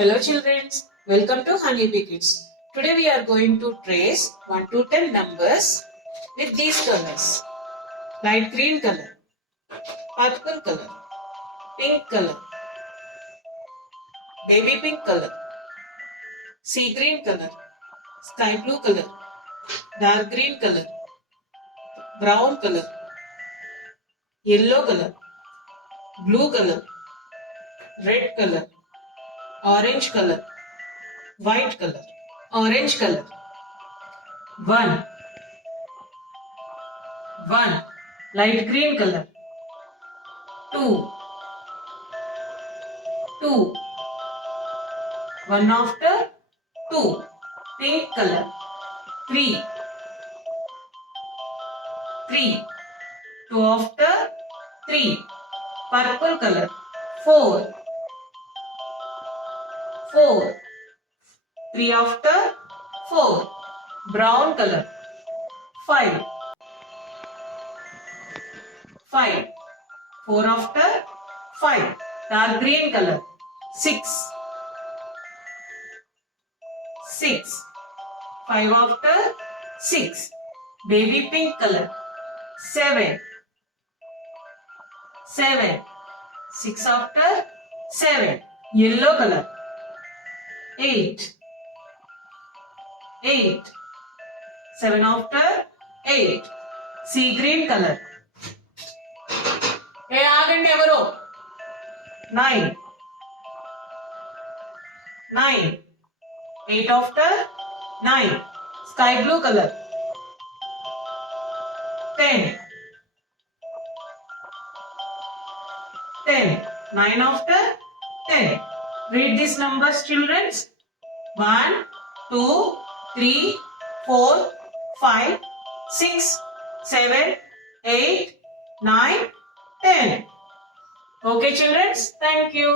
Hello children, welcome to Honeybee Kids. Today we are going to trace 1 to 10 numbers with these colors. Light green color, purple color, pink color, baby pink color, sea green color, sky blue color, dark green color, brown color, yellow color, blue color, red color, orange color, white color, orange color. 1, light green color. 2, 1 after 2, pink color. 3, 2 after 3, purple color. 4, 3 after 4, brown color. 5, 4 after 5, dark green color. 6, 5 after 6, baby pink color. 7, 6 after 7, yellow color. 8, 7 after 8, sea green color. ఆగండి ఎవరు? 9, 8 after 9, sky blue color. 10, 9 after 10. Read these numbers, children. 1, 2, 3, 4, 5, 6, 7, 8, 9, 10. Okay, children. Thank you.